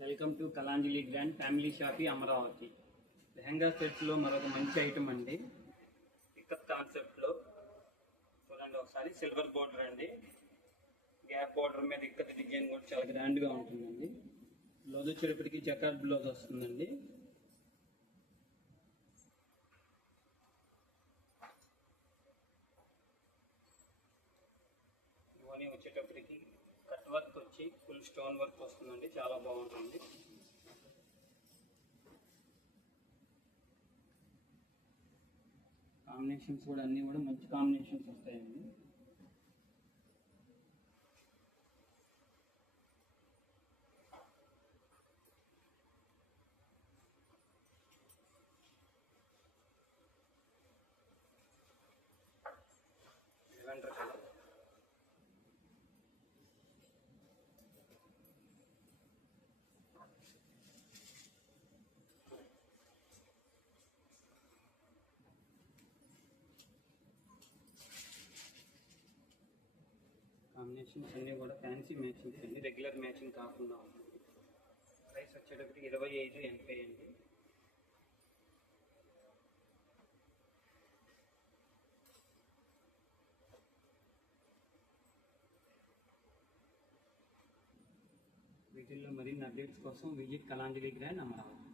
Welcome to Kalanjali grand family shoppe Amaravati. Lehenga సెట్స్లో మరొక మంచి ఐటమ్ అండి. పికప్ కాన్సెప్ట్లో చూడండి ఒకసారి. సిల్వర్ బోర్డర్ అండి, గ్యాప్ బోర్డర్ మీద ఇక్కడ డిజైన్ కూడా చాలా గ్రాండ్గా ఉంటుందండి. బ్లౌజ్ వచ్చేటప్పటికి జకార్డ్ బ్లౌజ్ వస్తుందండి. ఇవన్నీ వచ్చేటప్పటికి కట్ వర్క్ వచ్చి ఫుల్ స్టోన్ వర్క్ వస్తుందండి, చాలా బాగుంటుంది. కాంబినేషన్స్ కూడా అన్నీ కూడా మంచి కాంబినేషన్స్ వస్తాయండి. లెవెండర్ కలర్, కాంబినేషన్స్ అన్నీ కూడా ఫ్యాన్సీ మ్యాచింగ్ అండి, రెగ్యులర్ మ్యాచింగ్ కాకుండా ఉంటుంది. ప్రైస్ వచ్చేటప్పటికి 2580 అండి. వీటిల్లో మరిన్ని అప్డేట్స్ కోసం విజిట్ కలాంజలి గ్రాండ్ అమరావతి.